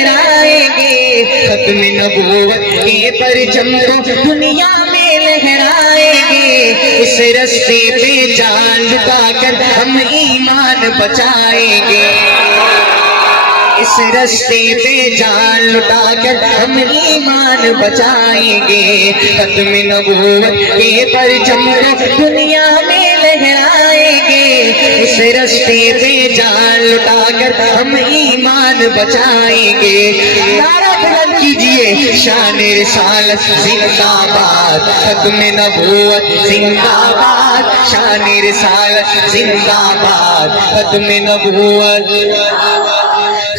لہرائیں گے، ختم نبوت کے پرچم کو دنیا میں لہرائیں گے، اس رستے پہ جان لٹا کر ہم ایمان بچائیں گے، اس رستے پہ جان لٹا کر ہم ایمان بچائیں گے، ختم نبوت کے پرچم کو دنیا میں لہرائیں گے، اس رستے پہ جان لٹا کر ہم ایمان بچائیں گے، نعرہ بلند کیجئے شان رسالت زندہ باد، ختم نبوت زندہ باد، شان رسالت زندہ باد، ختم نبوت،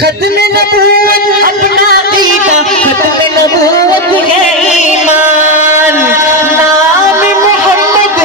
ختم نبوت اپنا عقیدہ، ختم نبوت ہے ایمان، نام محمد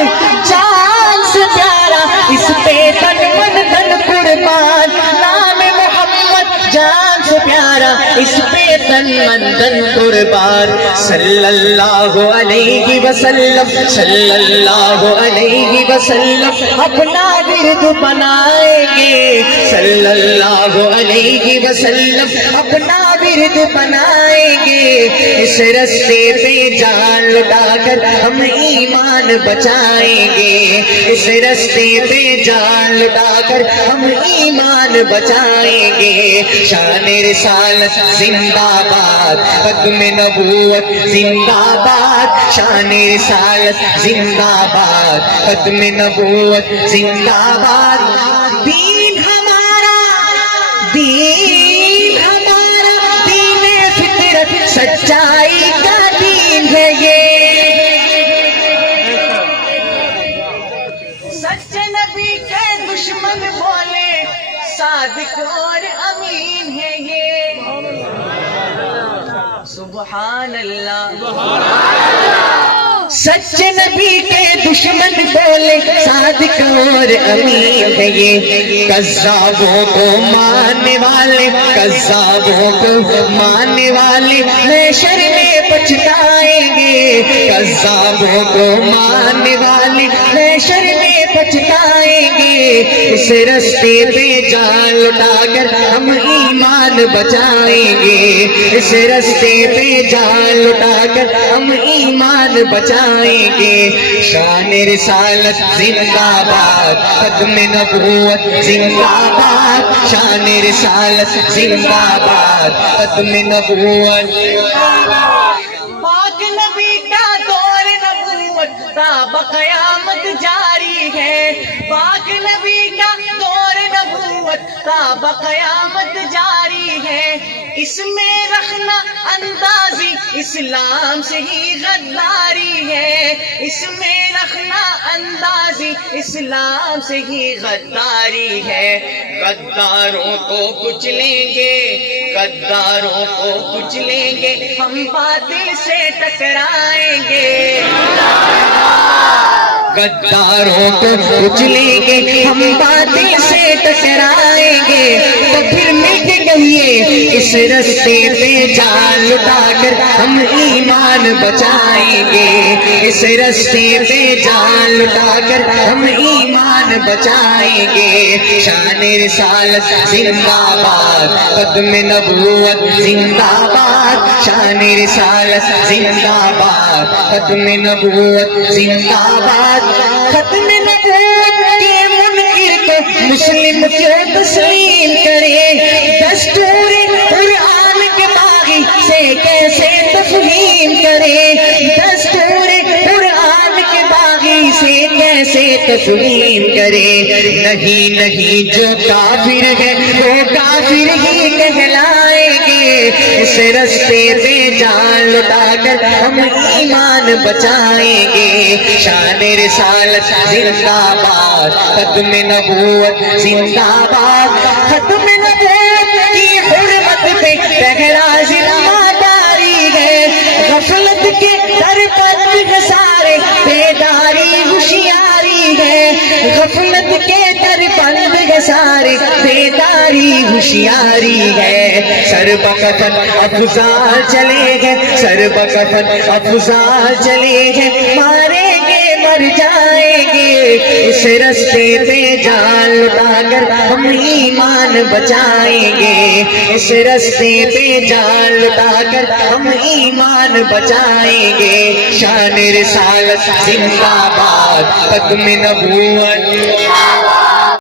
جان سے پیارا، اس پہ تن من دھن قربان، نام محمد جان سے پیارا، اس پہ تن من دھن قربان، صلی اللہ علیہ وسلم، صلی اللہ علیہ وسلم اپنا ورد بنائیں گے، صلی اللہ علیہ وسلم اپنا ورد بنائیں گے، اس رستے پہ جان لٹا کر ہم ایمان بچائیں گے، اس رستے پہ جان لٹا کر ہم ایمان بچائیں گے، شان رسالت زندہ باد، ختم نبوت زندہ باد، شان رسالت زندہ باد، ختم نبوت زندہ باد، دین ہمارا، دین ہمارا، دین فطرت سچائی کا دین ہے یہ، سچے نبی کے دشمن بولے صادق اور امین ہے یہ، سبحان اللہ، سچے نبی کے دشمن بولے صادق اور امین ہے یہ، کذابوں کو ماننے والے، کذابوں کو ماننے والے محشر میں پچھتائیں گے، کذابوں کو ماننے والے محشر میں پچھتائیں گے، اس رستے پہ جان لٹا کر ہم ایمان بچائیں گے، اس رستے پہ جان لٹا کر ہم ایمان بچائیں گے، شان رسالت زندہ باد، ختم نبوت زندہ باد، شان رسالت زندہ باد، ختم نبوت، پاک نبی کا دور نبوت تا بقیامت جاری ہے، پاک نبی کا دور نبوت تا بقیامت جاری ہے، اس میں رکھنا اندازی اسلام سے ہی غداری ہے، اس میں رکھنا اندازی اسلام سے ہی غداری ہے، غداروں کو کچلیں گے، غداروں کو کچلیں گے، ہم باطل سے ٹکرائیں گے، غداروں کو کچلیں گے، ہم باطل سے ٹکرائیں گے، تو پھر مل کے کہیے اس رستے پہ جان لٹا کر ہم ایمان بچائیں گے، اس رستے پہ جان لٹا کر ہم ایمان بچائیں گے، شان رسالت زندہ باد، ختم نبوت زندہ باد، شان رسالت زندہ باد، ختم نبوت زندہ باد، ختم نبوت کے منکر کو مسلم کیوں تسلیم کرے، دستور قرآن کے باغی سے کیسے تفہیم کرے، دستور قرآن کے باغی سے کیسے تفہیم کرے، نہیں نہیں جو کافر ہے وہ کافر ہی کہلائیں گے، اس رستے پہ جان لٹا کر ہم ایمان بچائیں گے، شان رسالت زندہ باد، ختم نبوت زندہ باد، ختم نبوت کی حرمت پہ پہلا ذمہ داری ہے، غفلت کے در بند ہے سارے بیداری ہوشیاری ہے، غفلت کے در بند ہے سارے بیداری ہوشیاری ہے، سر بکفن افضال چلے گئے، سر بکفن افضال چلے گئے، مارے گے مر جائیں گے اس رستے پہ جان لٹا کر ہم ایمان بچائیں گے اس رستے پہ جان لٹا کر ہم ایمان بچائیں گے شان رسالت زندہ باد ختم نبوت